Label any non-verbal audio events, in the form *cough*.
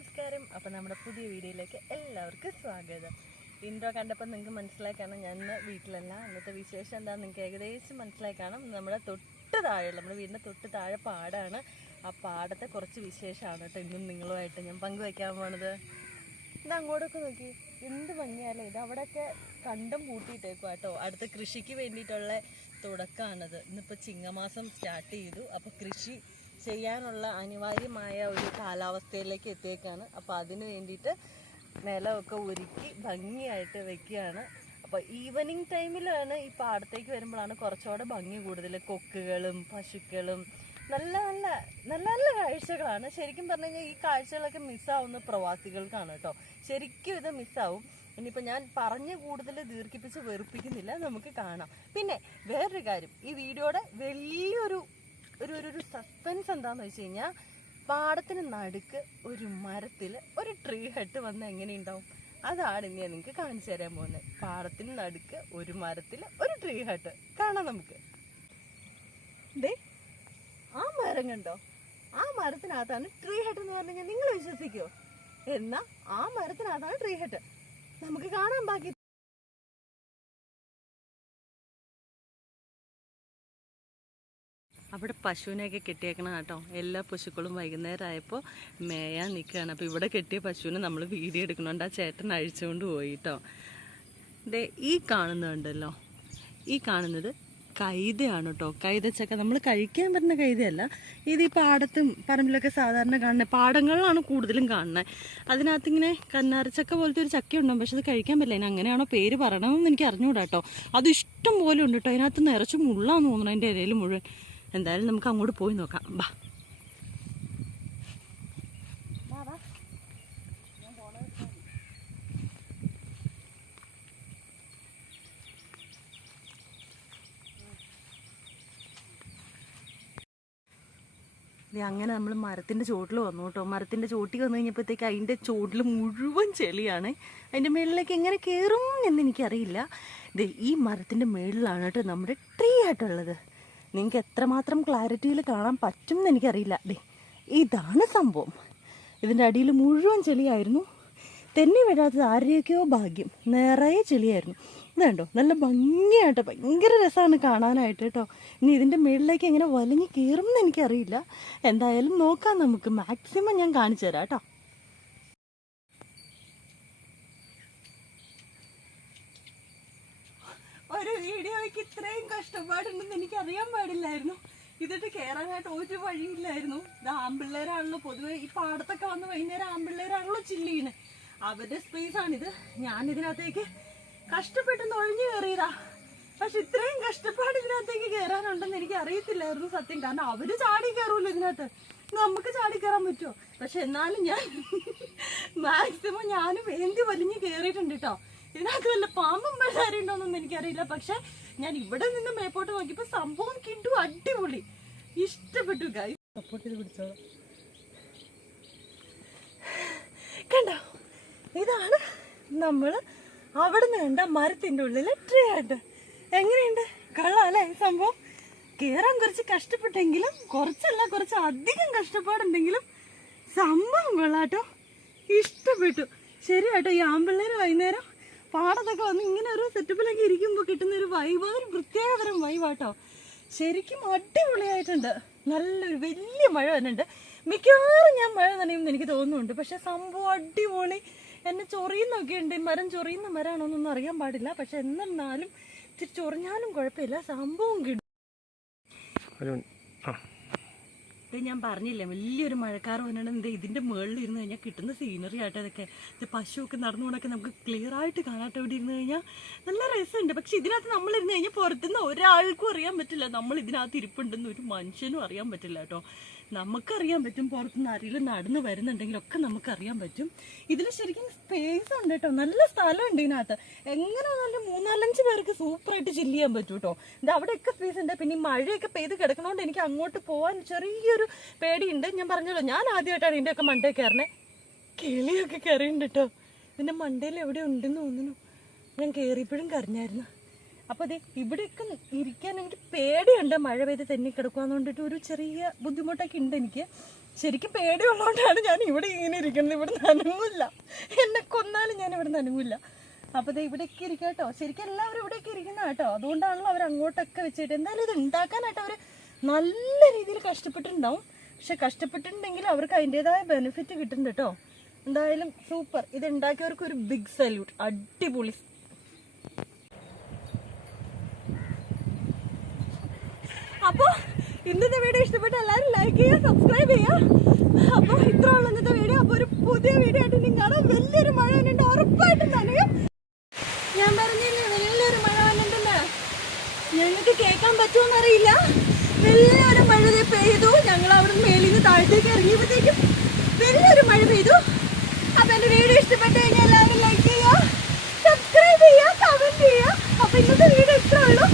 നമസ്കാരം. അപ്പോൾ നമ്മുടെ പുതിയ വീഡിയോയിലേക്ക് എല്ലാവർക്കും സ്വാഗതം. ഇൻട്രോ കണ്ടപ്പോൾ നിങ്ങൾക്ക് മനസ്സിലായി കാണാം ഞാൻ ഇന്ന് വീട്ടിലല്ല. ഇന്നത്തെ വിശേഷം എന്താണെന്ന് നിങ്ങൾക്ക് ഏകദേശം മനസ്സിലായി കാണാം. നമ്മുടെ തൊട്ട് താഴെ നമ്മുടെ വീടിന്റെ തൊട്ട് താഴെ പാടാണ്. ആ പാടത്തെ കുറച്ച് വിശേഷമാണ് കേട്ടോ ഇന്നും നിങ്ങളുമായിട്ട് ഞാൻ പങ്കുവയ്ക്കാൻ പോണത്. ഇത് അങ്ങോട്ടൊക്കെ നോക്കി. എന്ത് ഭംഗിയാലേ ഇത് അവിടെയൊക്കെ കണ്ടം കൂട്ടിയിട്ടേക്കും കേട്ടോ. അടുത്ത കൃഷിക്ക് വേണ്ടിയിട്ടുള്ള തുടക്കമാണത്. ഇന്നിപ്പോൾ ചിങ്ങമാസം സ്റ്റാർട്ട് ചെയ്തു. അപ്പോൾ കൃഷി ചെയ്യാനുള്ള അനിവാര്യമായ ഒരു കാലാവസ്ഥയിലേക്ക് എത്തിയേക്കാണ്. അപ്പോൾ അതിന് വേണ്ടിയിട്ട് നിലമൊക്കെ ഒരുക്കി ഭംഗിയായിട്ട് വെക്കുകയാണ്. അപ്പോൾ ഈവനിങ് ടൈമിലാണ് ഈ പാടത്തേക്ക് വരുമ്പോഴാണ് കുറച്ചുകൂടെ ഭംഗി കൂടുതൽ കൊക്കുകളും പശുക്കളും നല്ല നല്ല നല്ല നല്ല കാഴ്ചകളാണ്. ശരിക്കും പറഞ്ഞു കഴിഞ്ഞാൽ ഈ കാഴ്ചകളൊക്കെ മിസ്സാവുന്ന പ്രവാസികൾക്കാണ് കേട്ടോ ശരിക്കും ഇത് മിസ്സാവും ഇനിയിപ്പോൾ ഞാൻ പറഞ്ഞ് കൂടുതൽ ദീർഘിപ്പിച്ച് വെറുപ്പിക്കുന്നില്ല. നമുക്ക് കാണാം. പിന്നെ വേറൊരു കാര്യം. ഈ വീഡിയോയുടെ വലിയൊരു ഒരു സസ്പെൻസ് എന്താണെന്ന് വെച്ച് കഴിഞ്ഞാൽ പാടത്തിന് നടുക്ക് ഒരു മരത്തിൽ ഒരു ട്രീ ഹട്ട് വന്ന് എങ്ങനെ ഉണ്ടാവും അതാണ് ഇനി നിങ്ങൾക്ക് കാണിച്ചു തരാൻ പോകുന്നത്. പാടത്തിന് നടുക്ക് ഒരു മരത്തിൽ ഒരു ട്രീ ഹട്ട് കാണാം നമുക്ക്. ദേ ആ മരം കണ്ടോ? ആ മരത്തിനകത്താണ് ട്രീ ഹട്ട് എന്ന് പറഞ്ഞാൽ നിങ്ങൾ വിശ്വസിക്കുമോ എന്നാ ആ മരത്തിനകത്താണ് ട്രീ ഹട്ട് നമുക്ക് കാണാൻ ബാക്കി അവിടെ പശുവിനെയൊക്കെ കെട്ടിയേക്കണം കേട്ടോ. എല്ലാ പശുക്കളും വൈകുന്നേരം ആയപ്പോൾ മേയാൻ നിൽക്കുകയാണ് അപ്പോൾ ഇവിടെ കെട്ടിയ പശുവിനെ നമ്മൾ വീഡിയോ എടുക്കണോണ്ട് ആ ചേട്ടൻ അഴിച്ചുകൊണ്ട് പോയി കേട്ടോ ദേ ഈ കാണുന്നുണ്ടല്ലോ. ഈ കാണുന്നത് കൈതയാണ് കേട്ടോ കൈതച്ചക്ക. നമ്മൾ കഴിക്കാൻ പറ്റുന്ന കൈതയല്ല. ഇത് ഈ പാടത്തും പറമ്പിലൊക്കെ സാധാരണ കാണുന്നത് പാടങ്ങളിലാണ് കൂടുതലും കാണുന്നത് അതിനകത്ത് ഇങ്ങനെ കന്നാരച്ചക്ക പോലത്തെ ഒരു ചക്ക പക്ഷെ അത് കഴിക്കാൻ പറ്റില്ല. അതിന് അങ്ങനെയാണോ പേര് പറയണമെന്ന് എനിക്ക് അറിഞ്ഞുകൂടാ കേട്ടോ അത് ഇഷ്ടം പോലെ ഉണ്ട് കേട്ടോ അതിനകത്ത് നിറച്ച് മുള്ളാന്ന് തോന്നുന്നു അതിന്റെ ഇടയിൽ മുഴുവൻ. എന്തായാലും നമുക്ക് അങ്ങോട്ട് പോയി നോക്കാം. ബാ. അങ്ങനെ നമ്മൾ മരത്തിന്റെ ചോട്ടിൽ വന്നു കേട്ടോ. മരത്തിന്റെ ചോട്ടിൽ വന്നു കഴിഞ്ഞപ്പോഴത്തേക്ക് അതിന്റെ ചോട്ടിൽ മുഴുവൻ ചെളിയാണ്. അതിന്റെ മുകളിലേക്ക് എങ്ങനെ കയറും എന്ന് എനിക്കറിയില്ല. ദേ ഈ മരത്തിന്റെ മുകളിലാണ് കേട്ടോ നമ്മുടെ ട്രീ ആയിട്ടുള്ളത്. നിങ്ങൾക്ക് എത്രമാത്രം ക്ലാരിറ്റിയിൽ കാണാൻ പറ്റും എന്ന് എനിക്കറിയില്ല. ദേ ഇതാണ് സംഭവം. ഇതിന്റെ അടിയിൽ മുഴുവൻ ചെളിയായിരുന്നു. തെന്നി വീഴാത്തത് ആരുടെയൊക്കെയോ ഭാഗ്യം. നിറയെ ചെളിയായിരുന്നു. ഇതുണ്ടോ നല്ല ഭംഗിയായിട്ട് ഭയങ്കര രസമാണ് കാണാനായിട്ട് കേട്ടോ. ഇനി ഇതിന്റെ മുകളിലേക്ക് എങ്ങനെ വലിഞ്ഞ് കയറും എന്ന് എനിക്കറിയില്ല. എന്തായാലും നോക്കാം നമുക്ക്. മാക്സിമം ഞാൻ കാണിച്ചു തരാം കേട്ടോ. ഒരു വീഡിയോയ്ക്ക് ഇത്രയും കഷ്ടപ്പാടുണ്ടെന്ന് എനിക്ക് അറിയാൻ പാടില്ലായിരുന്നു. ഇതിട്ട് കയറാനായിട്ട് ഒരു വഴിയില്ലായിരുന്നു. ഇത് ആമ്പിള്ളേരാണല്ലോ പൊതുവെ. ഈ പാടത്തൊക്കെ വന്ന് വൈകുന്നേരം ആമ്പിള്ളേരാണല്ലോ ചില്ലീന് അവരുടെ സ്പേസ് ആണിത്. ഞാൻ ഇതിനകത്തേക്ക് കഷ്ടപ്പെട്ട് നൊഴിഞ്ഞു കയറിയതാ പക്ഷെ ഇത്രയും കഷ്ടപ്പാട് ഇതിനകത്തേക്ക് കയറാനുണ്ടെന്ന് എനിക്ക് അറിയത്തില്ലായിരുന്നു സത്യം. കാരണം അവർ ചാടി കയറൂല്ലോ ഇതിനകത്ത്. നമുക്ക് ചാടി കയറാൻ പറ്റുമോ? പക്ഷെ എന്നാലും ഞാൻ *laughs* മാക്സിമം ഞാനും വേണ്ടി വലിഞ്ഞ് കയറിയിട്ടുണ്ട് കേട്ടോ ഇതിനകത്ത് വല്ല പാമ്പും പഴാരുണ്ടോന്നൊന്നും എനിക്കറിയില്ല. പക്ഷെ ഞാൻ ഇവിടെ നിന്ന് മേപ്പോട്ട് നോക്കിയപ്പോ സംഭവം കിട്ടു അടിപൊളി. ഇഷ്ടപ്പെട്ടു ഗായ് സപ്പോർട്ട് ചെയ്ത് പിടിച്ചോ? കണ്ടോ? ഇതാണ് നമ്മൾ അവിടെ നിന്ന് കണ്ട മരത്തിന്റെ ഉള്ളിൽ ട്രീ ആയിട്ട്. എങ്ങനെയുണ്ട്? കള്ളല്ലേ ഈ സംഭവം? കേറാൻ കുറച്ച് കഷ്ടപ്പെട്ടെങ്കിലും കുറച്ചല്ല കുറച്ച് അധികം കഷ്ടപ്പാടുണ്ടെങ്കിലും സംഭവം കൊള്ളാട്ടോ ഇഷ്ടപ്പെട്ടു. ശരി കേട്ടോ ഈ ആമ്പിള്ളേര് വൈകുന്നേരം പാടത്തൊക്കെ വന്ന് ഇങ്ങനെ ഒരു സെറ്റപ്പിലൊക്കെ ഇരിക്കുമ്പോൾ കിട്ടുന്ന ഒരു വൈബ് ഒരു പ്രത്യേകതരം വൈബാട്ടോ ശരിക്കും അടിപൊളിയായിട്ടുണ്ട്. നല്ലൊരു വലിയ മഴ വരുന്നുണ്ട് മിക്കവാറും ഞാൻ മഴ നനയുമെന്ന് എനിക്ക് തോന്നുന്നുണ്ട്. പക്ഷെ സംഭവം അടിപൊളി. എന്നെ ചൊറിയുന്നൊക്കെ ഉണ്ട്. മരം ചൊറിയുന്ന മരമാണോന്നൊന്നും അറിയാൻ പാടില്ല. പക്ഷെ എന്നിരുന്നാലും ഇച്ചിരി ചൊറിഞ്ഞാലും കുഴപ്പമില്ല. സംഭവം കിട്ടും. ഇത് ഞാൻ പറഞ്ഞില്ലേ വലിയൊരു മഴക്കാർ വന്നിട്ടുണ്ട് ഇതിന്റെ മുകളിൽ ഇരുന്ന് കഴിഞ്ഞാൽ കിട്ടുന്ന സീനറി ആയിട്ട് അതൊക്കെ പശുവൊക്കെ നടന്നു കൊണ്ടൊക്കെ നമുക്ക് ക്ലിയർ ആയിട്ട് കാണാട്ട് ഇവിടെ ഇരുന്ന് കഴിഞ്ഞാൽ നല്ല രസമുണ്ട്. പക്ഷെ ഇതിനകത്ത് നമ്മൾ ഇരുന്ന് കഴിഞ്ഞാൽ പുറത്തുനിന്ന് ഒരാൾക്കും അറിയാൻ പറ്റില്ല. നമ്മൾ ഇതിനകത്ത് ഇരിപ്പുണ്ടെന്ന് ഒരു മനുഷ്യനും അറിയാൻ പറ്റില്ല കേട്ടോ. നമുക്കറിയാൻ പറ്റും. പുറത്തുനിന്ന് ആരെങ്കിലും നടന്നു വരുന്നുണ്ടെങ്കിലൊക്കെ നമുക്കറിയാൻ പറ്റും. ഇതിൽ ശരിക്കും സ്പേസ് ഉണ്ട് കേട്ടോ. നല്ല സ്ഥലമുണ്ട് ഇതിനകത്ത്. എങ്ങനെ നല്ല മൂന്നാലഞ്ച് പേർക്ക് സൂപ്പറായിട്ട് ചില്ല് ചെയ്യാൻ പറ്റും കേട്ടോ. ഇത് അവിടെയൊക്കെ സ്പേസ് ഉണ്ട്. പിന്നെ ഈ മഴയൊക്കെ പെയ്ത് കിടക്കണോണ്ട് എനിക്ക് അങ്ങോട്ട് പോകാൻ ചെറിയൊരു പേടിയുണ്ട്. ഞാൻ പറഞ്ഞല്ലോ ഞാൻ ആദ്യമായിട്ടാണ് ഇതിന്റെയൊക്കെ മണ്ടേ കയറണേ കിളിയൊക്കെ കയറിയിട്ടുണ്ട് കേട്ടോ. ഇതിന്റെ മണ്ടയിൽ എവിടെ ഉണ്ടെന്ന് തോന്നുന്നു. ഞാൻ കയറിയപ്പോഴും കരഞ്ഞായിരുന്നു. അപ്പൊ അതെ ഇവിടെയൊക്കെ ഇരിക്കാൻ എനിക്ക് പേടിയുണ്ട്. മഴ പെയ്ത് തെന്നി കിടക്കുവാന്ന് കൊണ്ടിട്ട് ഒരു ചെറിയ ബുദ്ധിമുട്ടൊക്കെ ഉണ്ട് എനിക്ക്. ശരിക്കും പേടിയുള്ളതുകൊണ്ടാണ് ഞാൻ ഇവിടെ ഇങ്ങനെ ഇരിക്കുന്നത്. ഇവിടെ നനങ്ങില്ല എന്നെ കൊന്നാലും ഞാൻ ഇവിടെ നനങ്ങില്ല അപ്പൊ ദേ ഇവിടെയൊക്കെ ഇരിക്കുക കേട്ടോ. ശരിക്കും എല്ലാവരും ഇവിടെയൊക്കെ ഇരിക്കുന്ന കേട്ടോ. അതുകൊണ്ടാണല്ലോ അവർ അങ്ങോട്ടൊക്കെ വെച്ചിട്ട് എന്തായാലും ഇത് ഉണ്ടാക്കാനായിട്ട് അവർ നല്ല രീതിയിൽ കഷ്ടപ്പെട്ടിട്ടുണ്ടാവും. പക്ഷെ കഷ്ടപ്പെട്ടിട്ടുണ്ടെങ്കിൽ അവർക്ക് അതിന്റെതായ ബെനിഫിറ്റ് കിട്ടുന്നുണ്ട് കേട്ടോ. എന്തായാലും സൂപ്പർ ഇത് ഉണ്ടാക്കിയവർക്ക് ഒരു ബിഗ് സല്യൂട്ട് അടിപൊളി അപ്പോൾ ഇന്നത്തെ വീഡിയോ ഇഷ്ടപ്പെട്ട എല്ലാവരും ലൈക്ക് ചെയ്യുക സബ്സ്ക്രൈബ് ചെയ്യുക. അപ്പോൾ ഇത്രയുള്ള ഇന്നത്തെ വീഡിയോ. അപ്പോൾ ഒരു പുതിയ വീഡിയോ ആയിട്ട് ഇനി കാണാം. വലിയൊരു മഴ വന്നിട്ട് ഉറപ്പായിട്ടും നനയും. ഞാൻ പറഞ്ഞില്ലേ വലിയൊരു മഴ വന്നിട്ടുണ്ട്. ഞങ്ങൾക്ക് കേൾക്കാൻ പറ്റുമോ എന്നറിയില്ല വലിയൊരു മഴ പെയ്തു. ഞങ്ങൾ അവിടെ മേളിൽ നിന്ന് താഴത്തേക്ക് ഇറങ്ങിയപ്പോഴത്തേക്കും വലിയൊരു മഴ പെയ്തു. അപ്പോൾ എന്റെ വീഡിയോ ഇഷ്ടപ്പെട്ട് കഴിഞ്ഞാൽ എല്ലാവരും ലൈക്ക് ചെയ്യുക സബ്സ്ക്രൈബ് ചെയ്യുക കമന്റ് ചെയ്യുക. അപ്പോൾ ഇന്നത്തെ വീഡിയോ ഇത്രയുള്ളൂ